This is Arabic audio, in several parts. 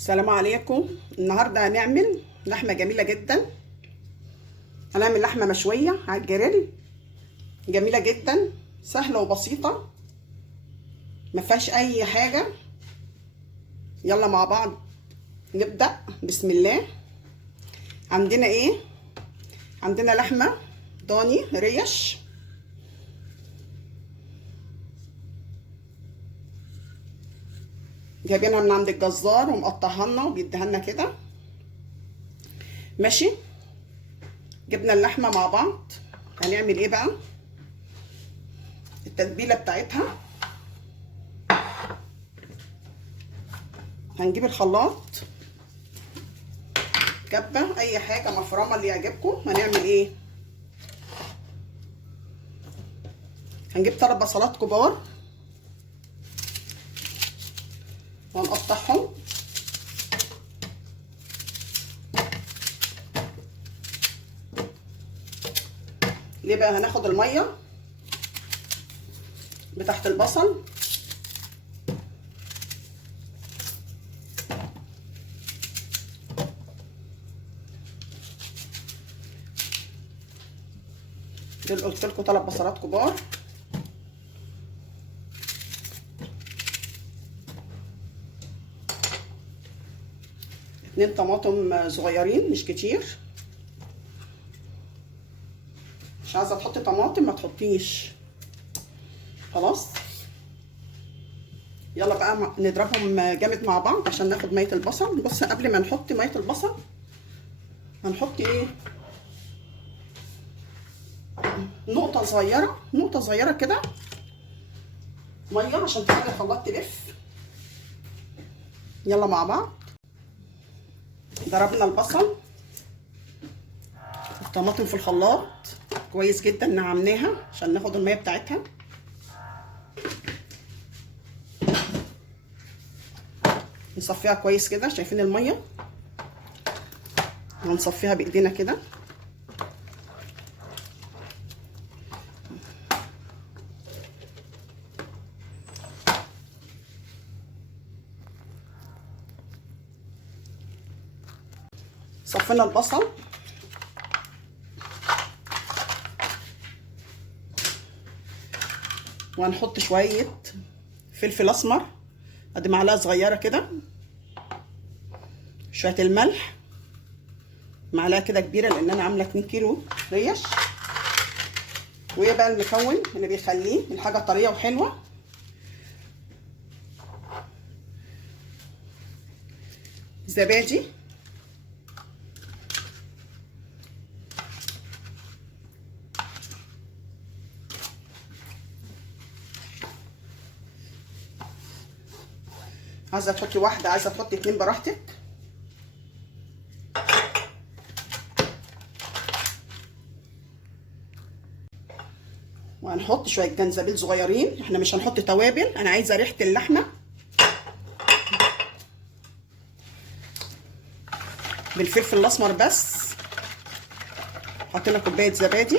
السلام عليكم. النهارده هنعمل لحمه جميله جدا. هنعمل لحمه مشويه على الجريل، جميله جدا، سهله وبسيطه، ما فيهاش اي حاجه. يلا مع بعض نبدا. بسم الله. عندنا ايه؟ عندنا لحمه ضاني ريش، جايبينها من عند الجزار ومقطعها لنا وبيديها لنا كده. ماشي، جبنا اللحمه مع بعض. هنعمل ايه بقى؟ التتبيله بتاعتها، هنجيب الخلاط، كبه، اي حاجه مفرمه اللي يعجبكم. هنعمل ايه؟ هنجيب 3 بصلات كبار وهنقطعهم. ليه بقى؟ هناخد الميه بتاعت البصل دول، قلت لكم 3 بصلات كبار، اتنين طماطم صغيرين مش كتير. مش عايزه تحطي طماطم ما تحطيش، خلاص. يلا بقى نضربهم جامد مع بعض عشان ناخد ميه البصل. بص، قبل ما نحط ميه البصل هنحط ايه؟ نقطه صغيره، نقطه صغيره كده ميه عشان تخلي الخلاط تلف. يلا مع بعض. ضربنا البصل الطماطم في الخلاط كويس جدا، نعمناها عشان ناخد الميه بتاعتها. نصفيها كويس كده، شايفين الميه؟ هنصفيها بايدينا كده. صفينا البصل، وهنحط شويه فلفل اسمر قد معلقه صغيره كده، شويه الملح معلقه كده كبيره لان انا عامله 2 كيلو ريش. وايه بقى المكون اللي بيخليه الحاجه طريه وحلوه؟ زبادي، عايزه تحطي واحده، عايزه تحطي 2 براحتك. وهنحط شويه جنزبيل صغيرين، احنا مش هنحط توابل، انا عايزه ريحه اللحمه بالفلفل الاسمر بس. حطينا كوبايه زبادي،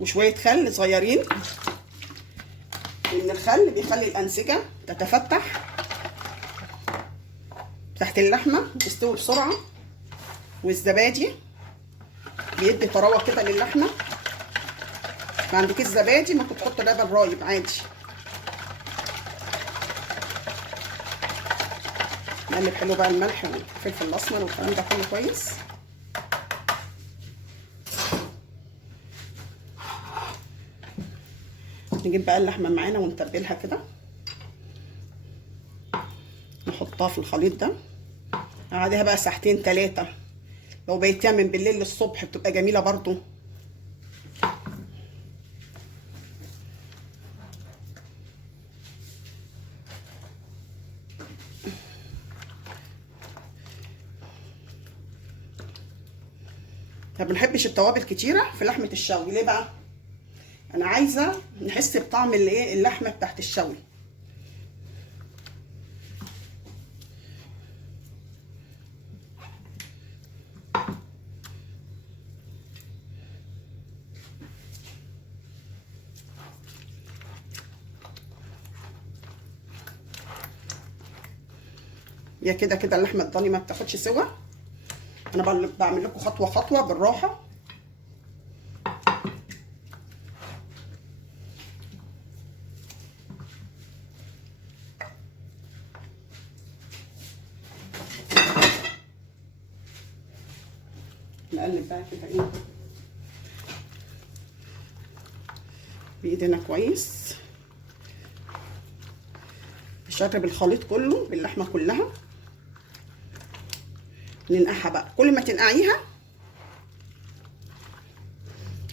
وشويه خل صغيرين لان الخل بيخلي الانسجه تتفتح تحت اللحمه وتستوي بسرعه، والزبادي بيدي طراوه كده للحمه. ما عندكيش زبادي ممكن تحط لبن رايب عادي. نقلب حلو بقى الملح والفلفل الاسمر والكلام ده كله كويس. نجيب بقى اللحمه معانا ونتبلها كده، نحطها في الخليط ده، نقعدها بقى ساعتين 3. لو بيتها من بالليل للصبح بتبقى جميله برضو. ما بنحبش التوابل كتيره في لحمه الشوي. ليه بقى؟ انا عايزه نحس بطعم الايه، اللحمه بتاعت الشوي. هي كده كده اللحمه الضاني ما بتاخدش سوا. انا بعمل لكم خطوه خطوه بالراحه. نقلب بقى كده ايه بايدينا كويس، نشرب الخليط كله باللحمه كلها. ننقعها بقى، كل ما تنقعيها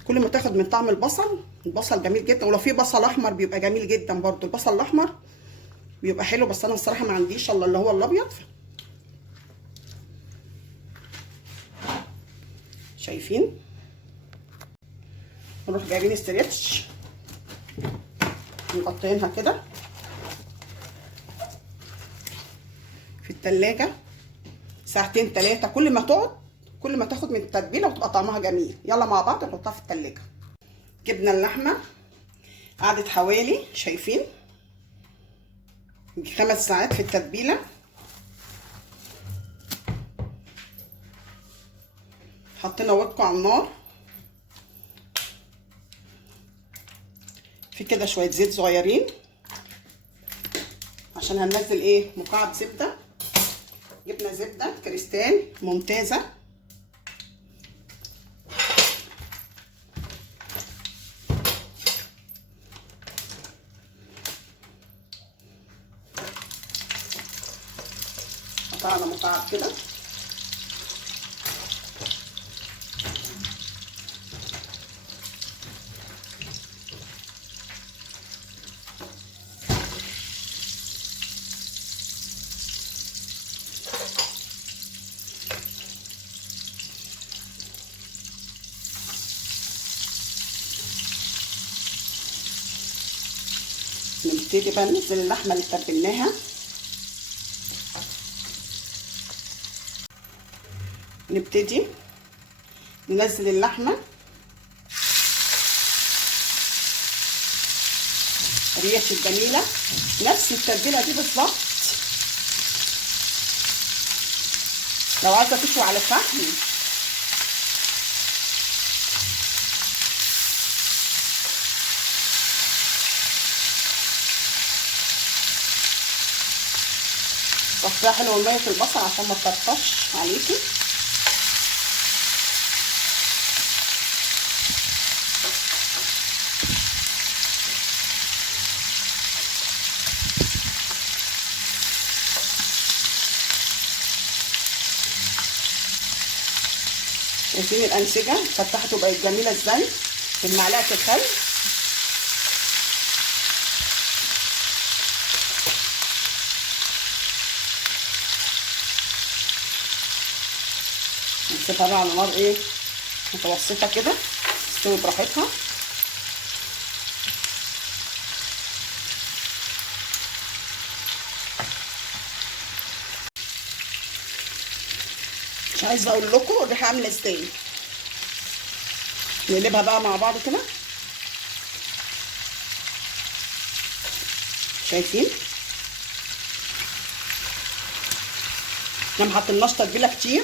كل ما تاخد من طعم البصل. البصل جميل جدا، ولو في بصل احمر بيبقى جميل جدا برضو. البصل الاحمر بيبقى حلو، بس انا الصراحه ما عنديش الا اللي هو الابيض. شايفين؟ نروح جايبين استريتش مغطينها كده في التلاجة ساعتين 3. كل ما تقعد كل ما تاخد من التتبيله وتبقى طعمها جميل. يلا مع بعض نحطها في التلاجة. جبنا اللحمه، قعدت حوالي شايفين 5 ساعات في التتبيله. حطينا وكه على النار، في كده شويه زيت صغيرين عشان هننزل ايه مكعب زبده. جبنا زبده كريستال ممتازه. قطعنا مكعب كده. نبتدي بقى ننزل اللحمه اللي تبلناها. نبتدي ننزل اللحمه ريش الجميله، نفس التتبيله دي بالظبط. لو عايزه تشوي على فحم صفيها حلو ميه البصل عشان ما تطرطش عليكي. شايفين الانسجه فتحت وبقت جميله ازاي بمعلقه الخل. نسيبها بقى على نار ايه متوسطه كده تستوي براحتها. مش عايزه اقول لكم الريحه عامله ازاي. نقلبها بقى مع بعض كده. شايفين احنا ما حطيناش تتبيله كتير،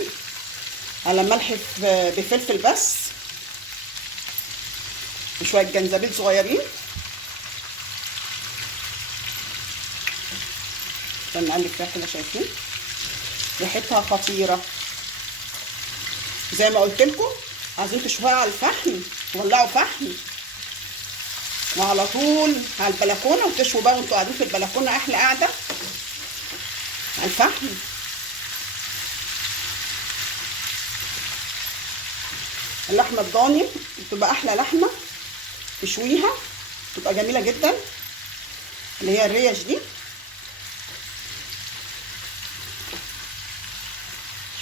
على ملح بفلفل بس وشويه جنزبيل صغيرين عشان نقلب فيها كده. شايفين ريحتها خطيره. زي ما قلت لكم عايزين تشوفوها على الفحم ولعوا فحم وعلى طول على البلكونه وتشووا بقى وانتوا قاعدين في البلكونه. احلى قاعده على الفحم. اللحمه الضاني بتبقى احلى لحمه تشويها، بتبقى جميله جدا، اللي هي الريش دي.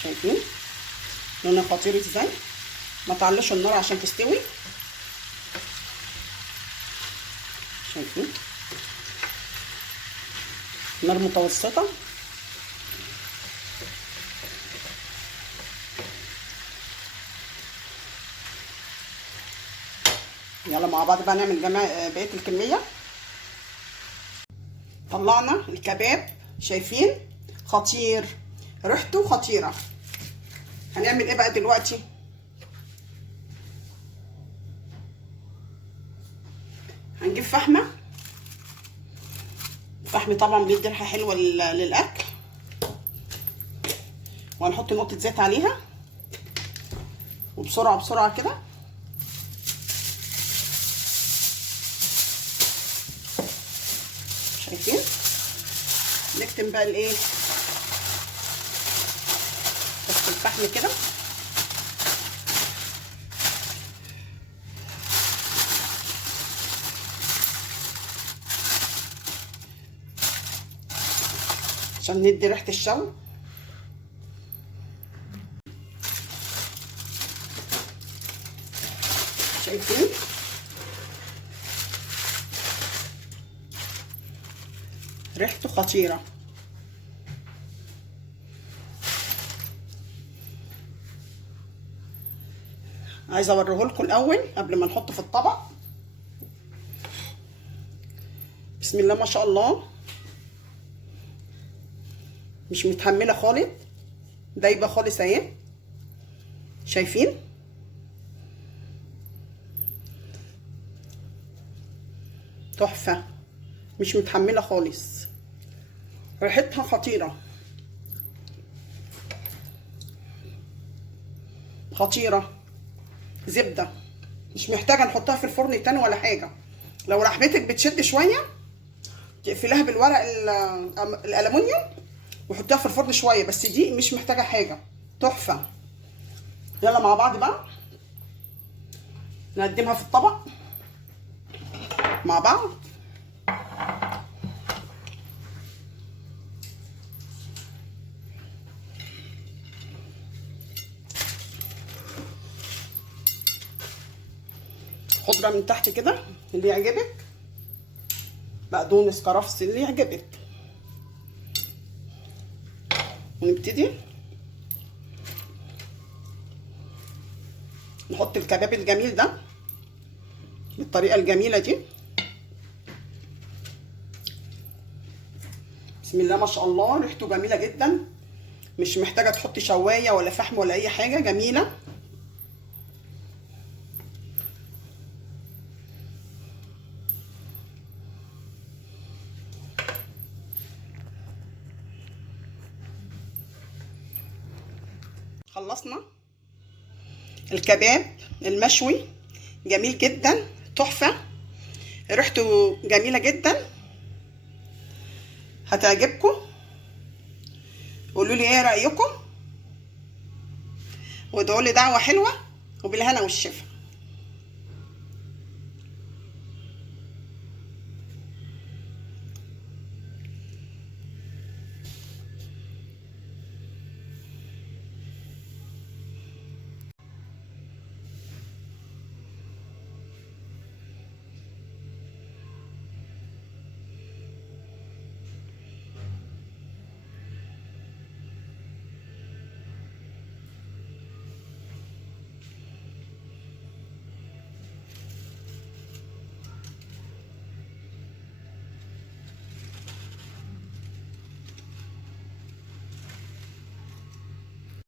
شايفين لونها خطير ازاي. ما تعلوش النار عشان تستوي. شايفين نار متوسطه. يلا مع بعض بقى نعمل بقيه الكميه. طلعنا الكباب. شايفين خطير، ريحته خطيره. هنعمل ايه بقى دلوقتي؟ هنجيب فحمه. الفحم طبعا بيدي ريحه حلوه للاكل، وهنحط نقطه زيت عليها وبسرعه بسرعه كده. شايفين؟ نكتم بقى الايه، بس الفحم كده. عشان ندي ريحه الشوي. شايفين؟ ريحته خطيره. عايزه اوريه لكم الاول قبل ما نحطه في الطبق. بسم الله ما شاء الله، مش متحمله خالص، دايبه خالص اهي. شايفين؟ تحفه، مش متحمله خالص، ريحتها خطيره خطيره. زبده، مش محتاجه نحطها في الفرن تاني ولا حاجه. لو رحمتك بتشد شويه تقفلها بالورق الالومنيوم وحطيها في الفرن شويه، بس دي مش محتاجه حاجه. تحفه. يلا مع بعض بقى نقدمها في الطبق مع بعض. خضره من تحت كده اللي يعجبك، بقدونس، كرفس، اللي يعجبك. ونبتدي نحط الكباب الجميل ده بالطريقه الجميله دي. بسم الله ما شاء الله، ريحته جميله جدا، مش محتاجه تحطي شوايه ولا فحم ولا اي حاجه، جميله. خلصنا الكباب المشوي، جميل جدا، تحفه، ريحته جميله جدا، هتعجبكم. قولوا لي ايه رايكم، وادعوا لي دعوه حلوه، وبالهنا والشفا.